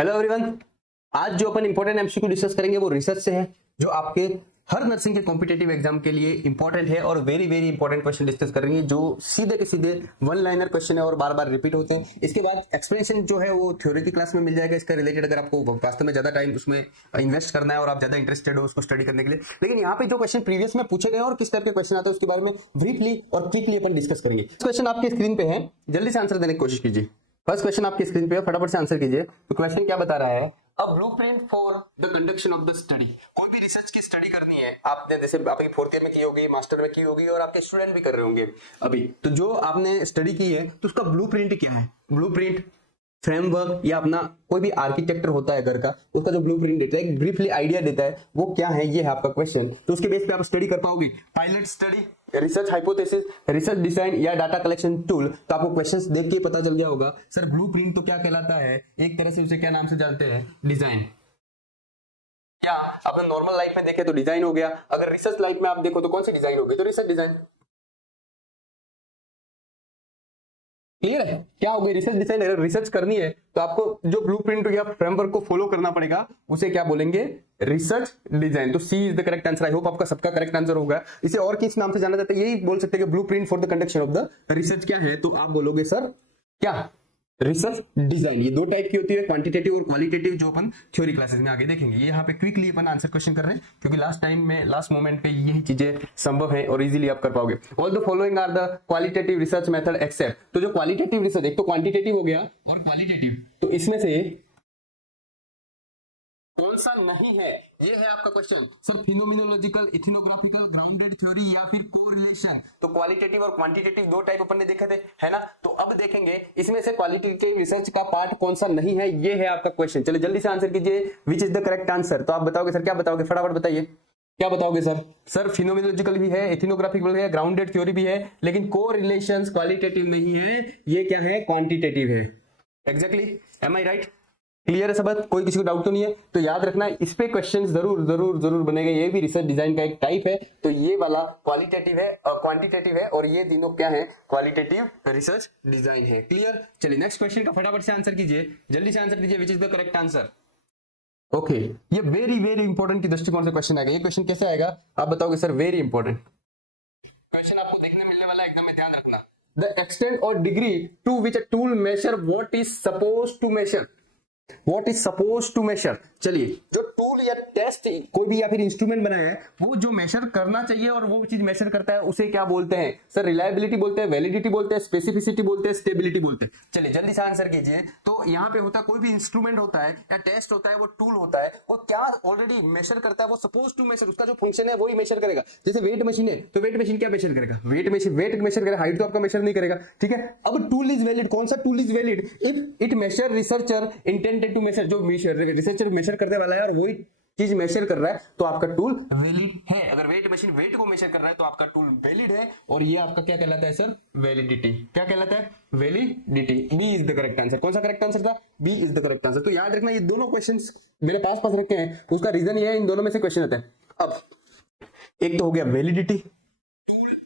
Hello everyone. आज जो अपन important MCQ discuss करेंगे वो रिसर्च से है, जो आपके हर नर्सिंग के कॉम्पिटेटिव एग्जाम के लिए इंपॉर्टेंट है और very very important question discuss करेंगे, जो सीधे के सीधे वन लाइनर क्वेश्चन है और बार बार रिपीट होते हैं। इसके बाद एक्सप्लेनेशन जो है वो थ्योरी की क्लास में मिल जाएगा इसका रिलेटेड, अगर आपको वास्तव में ज्यादा टाइम उसमें इन्वेस्ट करना है और आप ज्यादा इंटरेस्टेड हो उसको स्टडी करने के लिए। लेकिन यहाँ पे जो क्वेश्चन प्रीवियस में पूछे गए और किस टाइप के क्वेश्चन आते हैं उसके बारे में ब्रीफली और क्विकली अपन डिस्कस करेंगे। क्वेश्चन आपके स्क्रीन पे है, जल्दी से आंसर देने की कोशिश कीजिए। फर्स्ट क्वेश्चन आपकी स्क्रीन पे है, फटाफट से आंसर कीजिए। तो क्वेश्चन क्या बता रहा है, a blueprint for the conduction of the study. कोई भी रिसर्च की स्टडी करनी है आपने, जैसे आपकी फोर्थ ईयर में की होगी, मास्टर में की होगी और आपके स्टूडेंट भी कर रहे होंगे अभी, तो जो आपने स्टडी की है तो उसका ब्लूप्रिंट क्या है? ब्लूप्रिंट फ्रेमवर्क या अपना कोई भी आर्किटेक्चर होता है घर का, उसका जो ब्लूप्रिंट देता है, एक ब्रीफली आइडिया देता है, वो क्या है, ये है आपका क्वेश्चन। तो उसके बेस पे आप स्टडी कर पाओगे। Pilot study, research hypothesis, research design या डाटा कलेक्शन टूल। तो आपको क्वेश्चंस देख के पता चल गया होगा सर ब्लूप्रिंट तो क्या कहलाता है। एक तरह से उसे क्या नाम से जानते हैं? डिजाइन। क्या अगर नॉर्मल लाइफ में देखें तो डिजाइन हो गया, अगर रिसर्च लाइफ में आप देखो तो कौन सी डिजाइन होगी? तो रिसर्च डिजाइन। क्लियर है क्या हो गई? Research design. अगर रिसर्च करनी है तो आपको जो ब्लूप्रिंट या फ्रेमवर्क को फॉलो करना पड़ेगा, उसे क्या बोलेंगे? Research design. तो C is the correct answer. I hope आपका सबका करेक्ट आंसर होगा। इसे और किस नाम से जाना जाता है? यही बोल सकते हैं कि blueprint for the conduction of the research क्या है, तो आप बोलोगे सर क्या? Research design. ये दो टाइप की होती है, क्वांटिटेटिव और क्वालिटेटिव, जो अपन थ्योरी क्लासेस में आगे देखेंगे। ये यहाँ पे क्विकली अपन आंसर क्वेश्चन कर रहे हैं क्योंकि लास्ट टाइम में लास्ट मोमेंट पे यही चीजें संभव है और इजीली आप कर पाओगे। All the following are the qualitative research method except. तो जो क्वालिटेटिव रिसर्च, एक तो क्वांटिटेटिव हो गया और क्वालिटेटिव, तो इसमें से कौन सा नहीं है? ये है आपका question sir. Phenomenological, इथनोग्राफिकल, grounded theory या फिर कोरिलेशन। तो क्वालिटेटिव और क्वांटिटेटिव दो टाइप अपन ने देखे थे, है ना। तो अब देखेंगे इसमें से क्वालिटेटिव रिसर्च का पार्ट कौन सा नहीं है, ये है आपका क्वेश्चन। चलिए जल्दी से आंसर कीजिए, which is the correct answer. तो आप बताओगे सर, क्या बताओगे? फटाफट बताइए, क्या बताओगे सर? सर फिनोमिनोलॉजिकल भी है, इथनोग्राफिकल है, ग्राउंडेड थ्योरी भी है, लेकिन कोरिलेशंस क्वालिटेटिव नहीं है, ये क्या है? क्वांटिटेटिव है। एग्जैक्टली, एम आई राइट? क्लियर है सब? कोई किसी को डाउट तो नहीं है? तो याद रखना इस पे क्वेश्चन जरूर जरूर जरूर बनेगा। ये भी रिसर्च डिजाइन का एक टाइप है। तो ये वाला क्वालिटेटिव है और क्वांटिटेटिव है, और ये तीनों क्या है? क्वालिटेटिव रिसर्च डिजाइन है। क्लियर? चलिए नेक्स्ट क्वेश्चन का फटाफट से आंसर कीजिए, जल्दी से आंसर कीजिए, which is the correct answer. Okay, ये वेरी वेरी इंपॉर्टेंट की दृष्टिकोण से क्वेश्चन आएगा। ये क्वेश्चन कैसे आएगा आप बताओगे सर? वेरी इंपॉर्टेंट क्वेश्चन आपको देखने मिलने वाला है, एकदम में ध्यान रखना। द एक्सटेंट और degree to which a tool measure what is suppose to measure. What is supposed to measure? चलिए, जो टूल या टेस्ट कोई भी या फिर इंस्ट्रूमेंट बनाया है, वो जो मेजर करना चाहिए और वो चीज मेजर करता है, उसे क्या बोलते हैं सर? रिलायबिलिटी बोलते हैं, वैलिडिटी बोलते हैं, स्पेसिफिसिटी बोलते हैं, स्टेबिलिटी बोलते हैं। चलिए जल्दी से आंसर कीजिए। तो यहाँ पे होता है, कोई भी इंस्ट्रूमेंट होता है या टेस्ट होता है, वो टूल होता है, वो क्या ऑलरेडी मेजर करता है? वो सपोज टू मेजर, उसका जो फंक्शन है वही मेजर करेगा। जैसे वेट मशीन है, तो वेट मशीन क्या मेजर करेगा? वेट मेजर करेगा, हाइट तो आपका मेजर नहीं करेगा, ठीक है। अब टूल इज वैलिड, कौन सा tool is valid? If it measure researcher intended to measure, जो रिसर्चर मेजर करने वाला है और वही चीज मेजर कर रहा है, तो आपका टूल वैलिड है। अगर वेट मशीन वेट को मेजर कर रहा है तो आपका टूल वैलिड है, और ये आपका क्या कहलाता है सर? वैलिडिटी। क्या कहलाता है? Validity. B is the correct answer. कौन सा करेक्ट आंसर था? B is the correct answer. तो याद रखना, ये दोनों क्वेश्चंस मेरे पास रखे हैं, उसका रीजन ये है, इन दोनों में से क्वेश्चन आता है। अब एक तो हो गया वैलिडिटी,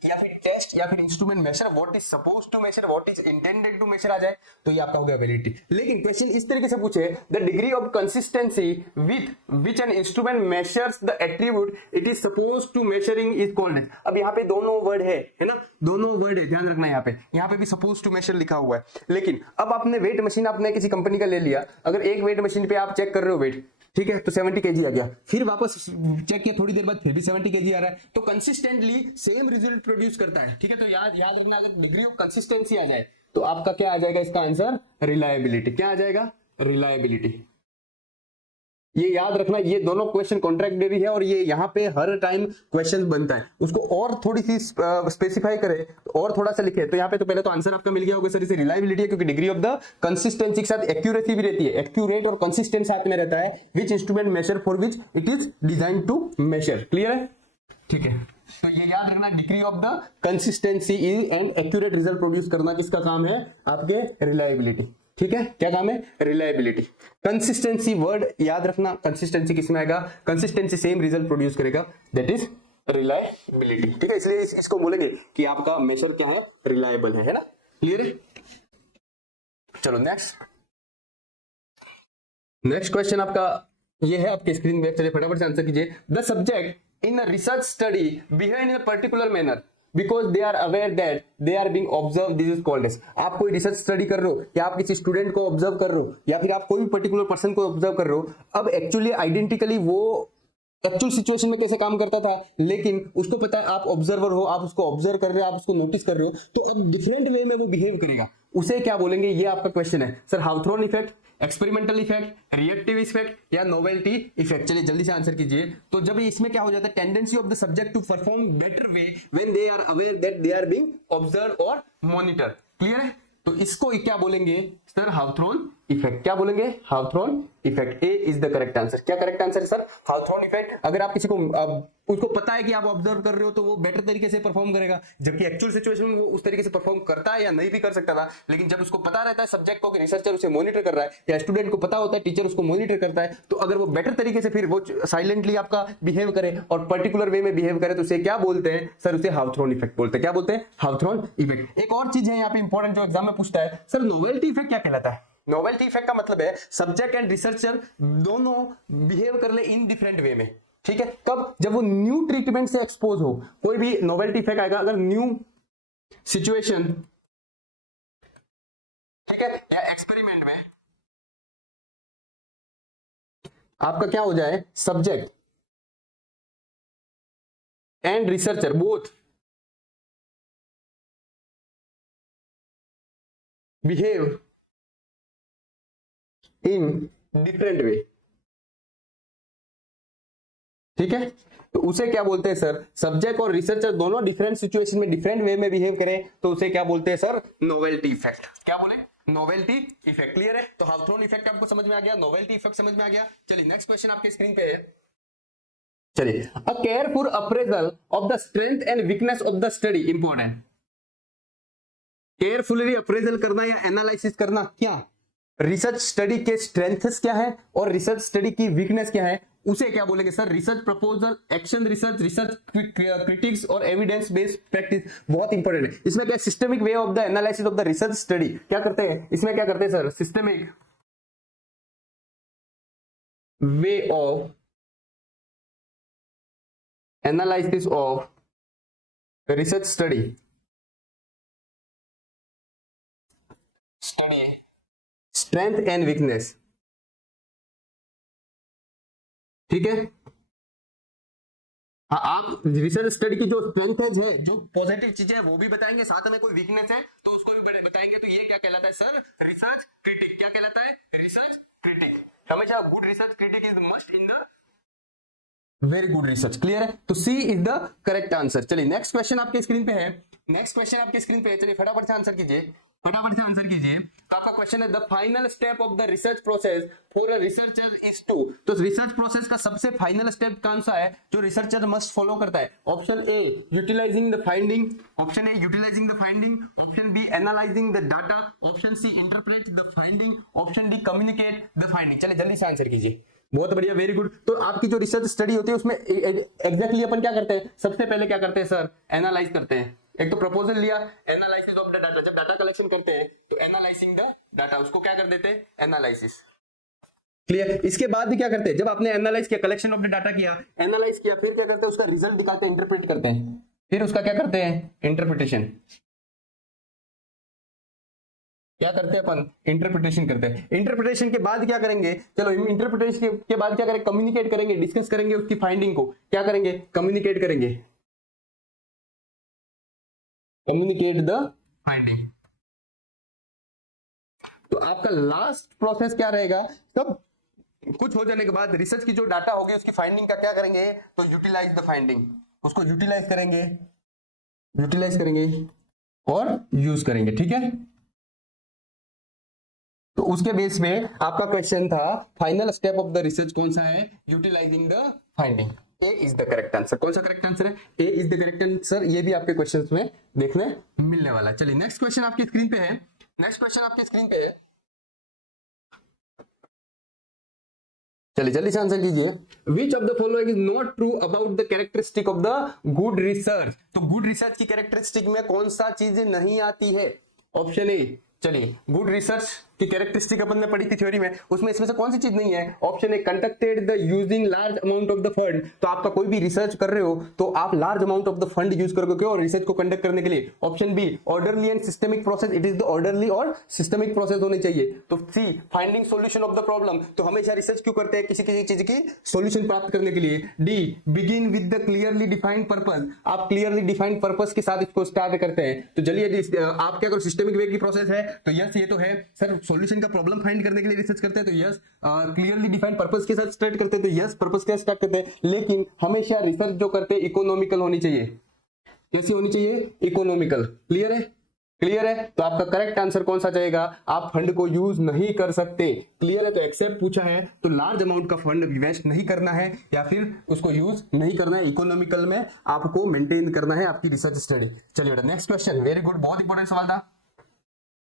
या फिर टेस्ट या फिर instrument measure what is suppose to measure, what is intended to measure आ जाए, तो ये आपका हो गया वैलिडिटी। लेकिन क्वेश्चन इस तरीके से पूछे, the degree of consistency with which an instrument measures the attribute it is suppose to measuring is called. अब यहाँ पे दोनों वर्ड है ना, दोनों वर्ड है, ध्यान रखना। यहाँ पे भी सपोज टू मेजर लिखा हुआ है। लेकिन अब आपने वेट मशीन आपने किसी कंपनी का ले लिया, अगर एक वेट मशीन पे आप चेक कर रहे हो वेट, ठीक है, तो 70 kg आ गया, फिर वापस चेक किया थोड़ी देर बाद फिर भी 70 kg आ रहा है, तो कंसिस्टेंटली सेम रिजल्ट प्रोड्यूस करता है, ठीक है। तो याद रखना, अगर डिग्री ऑफ कंसिस्टेंसी आ जाए तो आपका क्या आ जाएगा इसका आंसर? रिलायबिलिटी। क्या आ जाएगा? रिलायबिलिटी। ये याद रखना, ये दोनों क्वेश्चन कॉन्ट्रैक्टरी है और ये यहाँ पे हर टाइम क्वेश्चन बनता है। उसको और थोड़ी सी स्पेसिफाई करे और थोड़ा सा लिखे, तो यहाँ पे तो पहले तो आंसर आपका मिल गया होगा सर, इसे रिलायबिलिटी है, क्योंकि डिग्री ऑफ द कंसिस्टेंसी के साथ एक्यूरेसी भी रहती है, एक्यूरेट और कंसिस्टेंट साथ में रहता है। Which instrument measure for which it is design to measure. Clear है? ठीक है, तो ये याद रखना, degree of the consistency is and accurate result produce करना किसका काम है? आपके रिलायबिलिटी। ठीक है, क्या काम है? रिलायबिलिटी। कंसिस्टेंसी वर्ड याद रखना, कंसिस्टेंसी किसमें आएगा? कंसिस्टेंसी सेम रिजल्ट प्रोड्यूस करेगा, दैट इज रिलायबिलिटी। ठीक है, इसलिए इसको बोलेंगे कि आपका मेजर क्या है? रिलायबल है ना। क्लियर है? चलो नेक्स्ट, नेक्स्ट क्वेश्चन आपका ये है आपके स्क्रीन पे, चलिए फटाफट से आंसर कीजिए। The subject in a research study behave in a particular manner because they are aware that they are being observe, this is called as. आप कोई रिसर्च स्टडी कर रहे हो या आप किसी स्टूडेंट को ऑब्जर्व कर रहे हो या फिर आप कोई भी पर्टिकुलर पर्सन को ऑब्जर्व कर रहे हो, अब एक्चुअली आइडेंटिकली वो एक्चुअल सिचुएशन में कैसे काम करता था, लेकिन उसको पता है आप ऑब्जर्वर हो, आप उसको ऑब्जर्व कर रहे हो, आप उसको नोटिस कर रहे हो, तो अब डिफरेंट वे में वो बिहेव करेगा, उसे क्या बोलेंगे, ये आपका क्वेश्चन है sir. Hawthorne effect, experimental effect, reactive effect या नोवेल्टी इफेक्ट? चलिए जल्दी से आंसर कीजिए। तो जब इसमें क्या हो जाता है, tendency of the subject to perform better way when they are aware that they are being observe और मॉनिटर। क्लियर है? तो इसको क्या बोलेंगे सर? Hawthorne effect. क्या बोलेंगे? Hawthorne effect. A is the correct answer. क्या करेक्ट आंसर है सर? Hawthorne effect. अगर आप किसी को उसको पता है कि आप ऑब्जर्व कर रहे हो तो वो बेटर तरीके से परफॉर्म करेगा, जबकि एक्चुअल सिचुएशन में वो उस तरीके से परफॉर्म करता है या नहीं भी कर सकता था, लेकिन जब उसको पता रहता है सब्जेक्ट को कि रिसर्चर उसे मॉनिटर कर रहा है या स्टूडेंट को पता होता है टीचर उसको मॉनिटर करता है, तो अगर वो बेटर तरीके से फिर वो साइलेंटली आपका बिहेव करे और पर्टिकुलर वे में बिहेव करे तो उसे क्या बोलते हैं सर? उसे हाउथॉर्न इफेक्ट बोलते हैं। क्या बोलते हैं? हाउथॉर्न इफेक्ट। एक और चीज है यहाँ पे इंपॉर्टेंट जो एग्जाम में पूछता है सर, नोवेल्टी इफेक्ट क्या कहलाता है? नोवेल्टी इफेक्ट का मतलब है सब्जेक्ट एंड रिसर्चर दोनों बिहेव कर ले इन डिफरेंट वे में। ठीक है? कब? जब वो न्यू ट्रीटमेंट से एक्सपोज हो, कोई भी नोवेल्टी इफेक्ट आएगा अगर न्यू सिचुएशन, ठीक है, या एक्सपेरिमेंट में आपका क्या हो जाए, subject and researcher both behave in different way. ठीक है? तो उसे क्या बोलते हैं सर? सब्जेक्ट और रिसर्चर दोनों डिफरेंट सिचुएशन में डिफरेंट वे में बिहेव करें तो उसे क्या बोलते हैं सर? Novelty effect. क्या बोले? Novelty effect. क्लियर है? तो हाउथॉर्न इफेक्ट आपको समझ में आ गया, नोवेल्टी इफेक्ट समझ में आ गया। चलिए नेक्स्ट क्वेश्चन आपके स्क्रीन पे है। चलिए, अ careful appraisal of the strength and weakness of the study. Important, carefully appraisal करना या एनालिसिस करना, क्या रिसर्च स्टडी के स्ट्रेंथ्स क्या है और रिसर्च स्टडी की वीकनेस क्या है, उसे क्या बोलेंगे sir? Research proposal, action research, research critics और एविडेंस बेस्ड प्रैक्टिस। बहुत इंपॉर्टेंट है। इसमें क्या systemic way of the analysis of the research study क्या करते हैं? इसमें क्या करते हैं sir? Systemic way of analysis of research study strength and weakness. ठीक है? आप रिसर्च स्टडी की जो स्ट्रेंथ है, जो पॉजिटिव चीजें है वो भी बताएंगे, साथ में कोई वीकनेस है तो उसको भी बताएंगे। तो ये क्या कहलाता है सर? Research critic. क्या कहलाता है? Research critic. हमेशा good research critic is must in the very good research. Clear है? तो C is the correct answer. चलिए नेक्स्ट क्वेश्चन आपके स्क्रीन पे है। नेक्स्ट क्वेश्चन आपके स्क्रीन पे है, चलिए फटाफट से आंसर कीजिए, फटाफट से आंसर कीजिए। तो आपका क्वेश्चन है the final step of the research process for a researcher is to. तो रिसर्च प्रोसेस का सबसे फाइनल स्टेप कौन सा है जो रिसर्चर मस्ट फॉलो करता है? Option A utilising the finding, option A utilising the finding, option B analysing the data, option C interpret the finding, option D communicate the finding. चलिए जल्दी से आंसर कीजिए। बहुत बढ़िया, वेरी गुड। तो आपकी जो रिसर्च स्टडी होती है उसमें एग्जैक्टली अपन क्या करते हैं? सबसे पहले क्या करते हैं सर? एनालाइज करते हैं। एक तो प्रपोजल लिया, एनालिसिस ऑफ द डाटा। जब डाटा कलेक्शन करते हैं तो एनालाइजिंग द डाटा, उसको क्या कर देते हैं? एनालिसिस। क्लियर? इसके बाद भी क्या करते हैं? जब आपने एनालाइज किया, कलेक्शन ऑफ द डाटा किया, एनालाइज किया, फिर क्या करते हैं? उसका रिजल्ट दिखाते हैं, इंटरप्रेट करते हैं, फिर उसका क्या करते हैं? इंटरप्रिटेशन। क्या करते हैं अपन? इंटरप्रिटेशन करते हैं। इंटरप्रिटेशन के बाद क्या करेंगे? चलो इंटरप्रिटेशन के बाद क्या करेंगे? कम्युनिकेट करेंगे, डिस्कस करेंगे उसकी फाइंडिंग को। क्या करेंगे? कम्युनिकेट करेंगे, कम्युनिकेट द फाइंडिंग। तो आपका लास्ट प्रोसेस क्या रहेगा? तब कुछ हो जाने के बाद रिसर्च की जो डाटा होगी उसकी फाइंडिंग का क्या करेंगे? तो यूटिलाइज द फाइंडिंग, उसको यूटिलाइज करेंगे, यूटिलाइज करेंगे और यूज करेंगे। ठीक है? तो उसके बेस पे आपका क्वेश्चन था final step of the research कौन सा है? Utilising the finding. A is the correct answer. कौन सा करेक्ट आंसर है? A is the correct answer. ये भी आपके क्वेश्चंस में देखने मिलने वाला है। चलिए नेक्स्ट क्वेश्चन आपकी स्क्रीन पे है। नेक्स्ट क्वेश्चन आपकी स्क्रीन पे है, चलिए जल्दी से आंसर कीजिए। Which of the following is not true about the characteristic of the good research. तो गुड रिसर्च की कैरेक्टरिस्टिक में कौन सा चीज नहीं आती है? ऑप्शन ए, चलिए गुड रिसर्च की कैरेक्टरिस्टिक अपन ने पढ़ी थी थ्योरी में, उसमें इसमें से कौन सी चीज नहीं है? Option A conducted the using large amount of the fund. तो आपका कोई भी रिसर्च कर रहे हो तो आप large amount of the fund use करोगे क्यों? रिसर्च को कंडक्ट करने के लिए। Option B orderly and systemic process, it is the orderly और सिस्टमिक प्रोसेस होनी चाहिए। तो C finding solution of the problem, तो हमेशा रिसर्च क्यों करते हैं? किसी किसी चीज की सॉल्यूशन प्राप्त करने के लिए। D begin with the clearly defined purpose, आप क्लियरली डिफाइंड पर्पस के साथ इसको स्टार्ट करते हैं। तो चलिए आप क्या करो, सिस्टमिक वे की प्रोसेस है तो यस ये तो है सर, सॉल्यूशन का प्रॉब्लम फाइंड करने के लिए रिसर्च करते हैं तो यस, क्लियरली डिफाइंड पर्पस के साथ स्टार्ट करते हैं तो यस, पर्पस के साथ स्टार्ट करते हैं। लेकिन हमेशा रिसर्च जो करते हैं इकोनॉमिकल होनी चाहिए। कैसी होनी चाहिए? इकोनॉमिकल। क्लियर है? क्लियर है? तो आपका करेक्ट आंसर कौन सा जाएगा? आप फंड को यूज नहीं कर सकते। क्लियर है? तो एक्सेप्ट पूछा है तो लार्ज अमाउंट का फंड इन्वेस्ट नहीं करना है या फिर उसको यूज नहीं करना है, इकोनॉमिकल में आपको मेंटेन करना है आपकी रिसर्च स्टडी। चलिए नेक्स्ट क्वेश्चन, वेरी गुड, बहुत इंपॉर्टेंट सवाल था।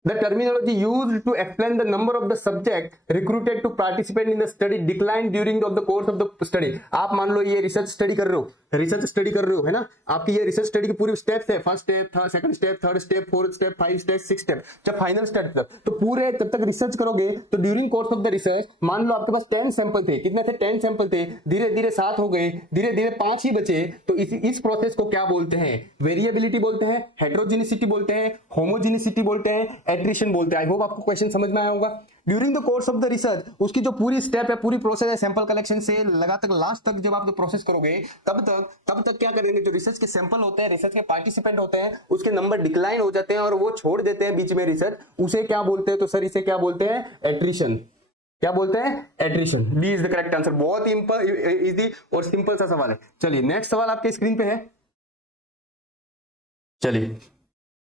The terminology used to explain the number of the subject recruited to participate in the study declined during the course of the study। आप मान लो ये रिसर्च स्टडी कर रहे हो, रिसर्च स्टडी कर रहे हो, है ना? आपकी ये रिसर्च स्टडी की पूरी स्टेप्स है, first step, second step, third step, fourth step, 5 step, 6 step, जब फाइनल स्टेप तक, तो पूरे जब तक रिसर्च करोगे तो during course of the research मान लो आपके पास 10 सैंपल थे। कितने थे? 10 सैंपल थे। धीरे धीरे 7 हो गए, धीरे धीरे 5 ही बचे। तो इस प्रोसेस को क्या बोलते हैं? वेरिएबिलिटी बोलते हैं, हेट्रोजेनिसिटी बोलते हैं, होमोजेनिसिटी बोलते हैं, एट्रिशन बोलते हैं। आई होप आपको क्वेश्चन समझ में आया होगा। During the course of the research, उसकी जो पूरी स्टेप है, पूरी प्रोसेस है, सैंपल कलेक्शन से लगा तक लास्ट तक जब आप प्रोसेस करोगे तब तक क्या करेंगे? जो रिसर्च के सैंपल होते हैं, रिसर्च के पार्टिसिपेंट होते हैं, उसके नंबर डिक्लाइन हो जाते हैं और वो छोड़ देते हैं बीच में रिसर्च। उसे क्या बोलते हैं? तो सर इसे क्या बोलते हैं? एट्रिशन। क्या बोलते हैं? Attrition. B is the correct answer. बहुत इजी और सिंपल सा सवाल है। चलिए नेक्स्ट सवाल आपके स्क्रीन पे है। चलिए,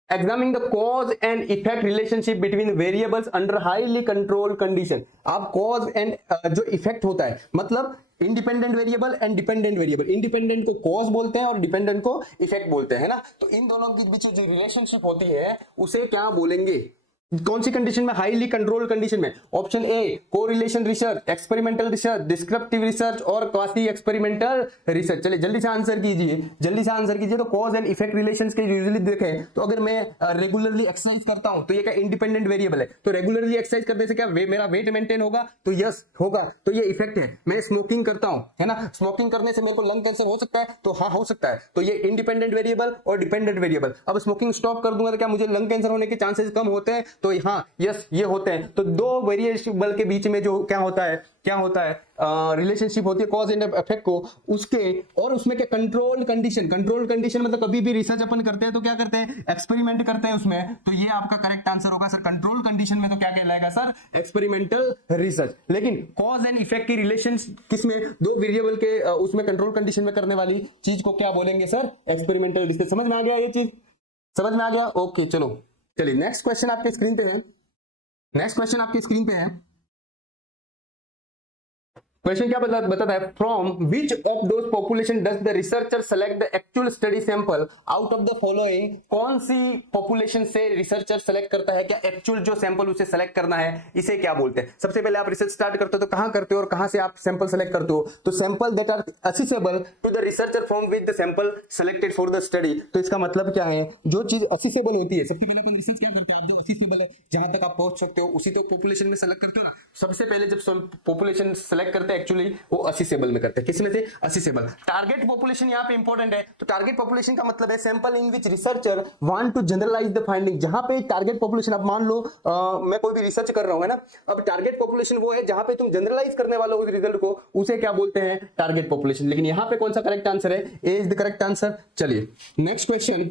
Examining the cause and effect relationship between variables under highly controlled condition। आप cause and जो effect होता है, मतलब independent variable and dependent variable, independent को कॉज बोलते हैं और डिपेंडेंट को इफेक्ट बोलते हैं ना। तो इन दोनों के बीच जो रिलेशनशिप होती है उसे क्या बोलेंगे? कौन सी कंडीशन में? हाईली कंट्रोल्ड कंडीशन में। Option A correlation research, experimental research, descriptive research और क्वासी एक्सपेरिमेंटल रिसर्च। चलिए जल्दी से आंसर कीजिए, जल्दी से आंसर कीजिए। तो कॉज एंड इफेक्ट रिलेशंस के यूजुअली देखें तो अगर मैं रेगुलरली एक्सरसाइज करता हूं तो ये क्या इंडिपेंडेंट वेरिएबल है? तो रेगुलरली एक्सरसाइज करने से क्या मेरा वेट मेंटेन होगा? तो यस होगा, तो ये इफेक्ट है। मैं स्मोकिंग करता हूं, है ना, स्मोकिंग करने से मेरे को लंग कैंसर हो सकता है? तो हाँ हो सकता है। तो ये इंडिपेंडेंट वेरिएबल और डिपेंडेंट वेरिएबल। अब स्मोकिंग स्टॉप कर दूंगा तो क्या मुझे लंग कैंसर होने के चांसेस कम होते हैं? तो हाँ यस ये होते हैं। तो दो वेरिएबल के बीच में जो क्या होता है रिलेशनशिप होती है कॉज एंड इफेक्ट को, उसके और उसमें क्या कंट्रोल कंडीशन। कंट्रोल कंडीशन मतलब कभी भी रिसर्च अपन करते हैं तो क्या करते हैं? एक्सपेरिमेंट करते हैं उसमें। तो ये आपका करेक्ट आंसर होगा सर। कंट्रोल कंडीशन में तो क्या कहलाएगा सर? Experimental research. लेकिन कॉज एंड इफेक्ट की रिलेशन किसमें? दो वेरिएबल के उसमें कंट्रोल कंडीशन में करने वाली चीज को क्या बोलेंगे सर? Experimental research. समझ में आ गया? ये चीज समझ में आ गया? ओके चलो, चलिए नेक्स्ट क्वेश्चन आपके स्क्रीन पे है। नेक्स्ट क्वेश्चन आपकी स्क्रीन पे है। क्वेश्चन क्या बताता है? From which of those population does the researcher select the actual study sample out of the following. कौन सी पॉपुलेशन से रिसर्चर सेलेक्ट करता है? क्या एक्चुअल जो सैंपल उसे सेलेक्ट करना है, इसे क्या बोलते हैं? सबसे पहले आप रिसर्च स्टार्ट करते हो तो कहां करते हो और कहां से आप सैंपल सेलेक्ट करते हो? तो sample that are accessible to the researcher from which the sample selected for the study. तो इसका मतलब क्या है? जो चीज असेसेबल होती है, सबसे पहले अपन रिसर्च क्या करते हैं? आप जो असेसेबल है, जहां तक आप पहुंच सकते हो उसी तो पॉपुलेशन में सेलेक्ट करते हो ना। सबसे पहले जब पॉपुलेशन सेलेक्ट करते हैं एक्चुअली वो असेसेबल में करते हैं। किसमें से? असेसेबल। टारगेट पॉपुलेशन यहां पे इंपॉर्टेंट है। तो टारगेट पॉपुलेशन का मतलब है sample in which researcher want to generalise the finding. जहां पे टारगेट पॉपुलेशन, अब मान लो मैं कोई भी रिसर्च कर रहा हूं, है ना, अब टारगेट पॉपुलेशन वो है जहां पे तुम जनरलाइज करने वाले हो उस रिजल्ट को, उसे क्या बोलते हैं? Target population. लेकिन यहां पे कौन सा करेक्ट आंसर है? A is the correct answer. चलिए नेक्स्ट क्वेश्चन।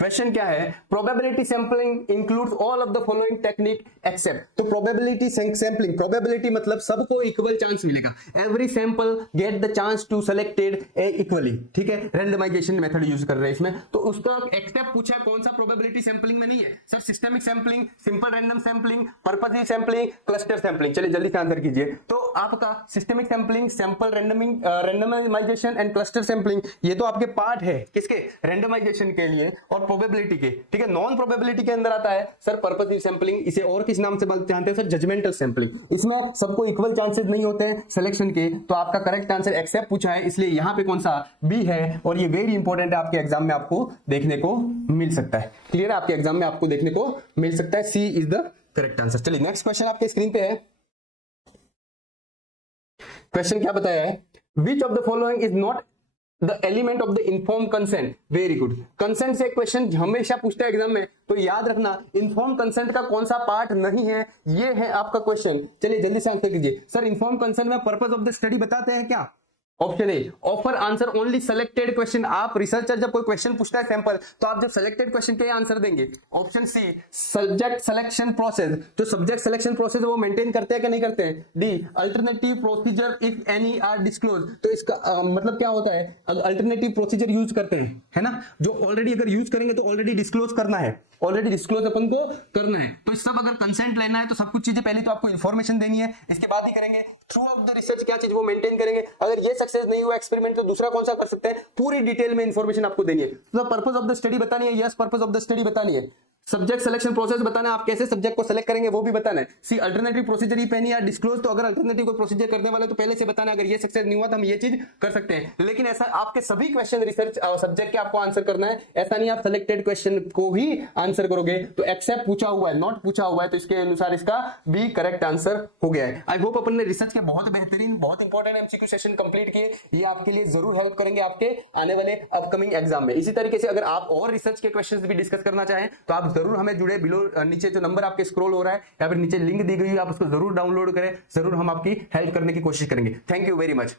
क्वेश्चन क्या है? Probability sampling includes all of the following technique except. तो प्रोबेबिलिटी सैंपलिंग, प्रोबेबिलिटी मतलब सबको इक्वल चांस मिलेगा। Every sample get the chance to selected equally, ठीक है, रैंडमाइजेशन मेथड यूज कर रहे हैं इसमें। तो उसका एक्सेप्ट पूछा है, कौन सा प्रोबेबिलिटी सैंपलिंग में नहीं है sir? Systemic sampling, simple random sampling, purposive sampling, cluster sampling. चलिए जल्दी से आंसर कीजिए। तो आपका systemic sampling, sample randomisation and cluster sampling, ये तो आपके पार्ट है किसके? रैंडमाइजेशन के लिए। और प्रोबेबिलिटी के, ठीक है। नॉन प्रोबेबिलिटी के अंदर आता है सर पर्पसिव सैंपलिंग, इसे और किस नाम से जानते हैं सर, जजमेंटल सैंपलिंग। इसमें सबको इक्वल चांसेस नहीं होते हैं सिलेक्शन के, तो आपका करेक्ट आंसर एक्सेप्ट पूछा है, इसलिए यहां पे कौन सा बी है, और ये वेरी इंपॉर्टेंट है, आपके एग्जाम में आपको देखने को मिल सकता है। क्लियर है, आपके एग्जाम में आपको देखने को मिल सकता है, सी इज द करेक्ट आंसर। चलिए नेक्स्ट क्वेश्चन आपके स्क्रीन पे है। क्वेश्चन क्या बताया है, which of the following is not the element of the inform consent. Very good, consent से क्वेश्चन हमेशा पूछता है एग्जाम में, तो याद रखना इन्फॉर्म कंसेंट का कौन सा पार्ट नहीं है, ये है आपका क्वेश्चन। चलिए जल्दी से आंसर कीजिए सर, इन्फॉर्म कंसेंट में पर्पस ऑफ द स्टडी बताते हैं क्या। Option A, offer answer only selected question. आप रिसर्चर जब कोई क्वेश्चन पूछता है सैंपल, तो आप जब सेलेक्टेड क्वेश्चन के आंसर देंगे। Option C, subject selection process, जो सब्जेक्ट सिलेक्शन प्रोसेस है वो मेंटेन करते हैं कि नहीं करते हैं। D, alternative procedure if any are disclose, तो इसका मतलब क्या होता है, अल्टरनेटिव प्रोसीजर यूज करते हैं, है ना, जो ऑलरेडी अगर यूज करेंगे तो ऑलरेडी डिस्क्लोज करना है, ऑलरेडी डिस्क्लोज अपन को करना है। तो इस सब अगर कंसेंट लेना है तो सब कुछ चीजें पहले तो आपको इन्फॉर्मेशन देनी है, इसके बाद ही करेंगे। थ्रू आउट द रिसर्च क्या चीज वो मेंटेन करेंगे। अगर ये सक्सेस नहीं हुआ एक्सपेरिमेंट, तो दूसरा कौन सा कर सकते हैं, पूरी डिटेल में इंफॉर्मेशन आपको देनी है। तो पर्पस ऑफ द स्टडी बतानी है, yes purpose of the study बतानी है। सब्जेक्ट सिलेक्शन प्रोसेस बताना है, आप कैसे सब्जेक्ट को सिलेक्ट करेंगे वो भी बताना है। सी, अल्टरनेटिव प्रोसीजर ही पहनी या डिस्क्लोज, तो अगर अल्टरनेटिव कोई प्रोसीजर करने वाले तो पहले से बताना, अगर ये सक्सेस नहीं हुआ तो हम ये चीज कर सकते हैं। लेकिन ऐसा आपके सभी क्वेश्चन रिसर्च सब्जेक्ट के आपको आंसर करना है, ऐसा नहीं आप सिलेक्टेड क्वेश्चन को ही आंसर करोगे। तो एक्सेप्ट पूछा हुआ है, नॉट पूछा हुआ है, तो इसके अनुसार इसका बी करेक्ट आंसर हो गया है। आई होप अपन ने रिसर्च के बहुत बेहतरीन, बहुत इंपॉर्टेंट एमसीक्यू सेशन कंप्लीट किए, ये आपके लिए जरूर हेल्प करेंगे आपके आने वाले अपकमिंग एग्जाम में। इसी तरीके से अगर आप और रिसर्च के क्वेश्चंस भी डिस्कस करना चाहें तो आप जरूर हमें जुड़े, बिलो नीचे जो नंबर आपके स्क्रॉल हो रहा है या फिर नीचे लिंक दी गई है, आप उसको जरूर डाउनलोड करें, जरूर हम आपकी हेल्प करने की कोशिश करेंगे। Thank you very much.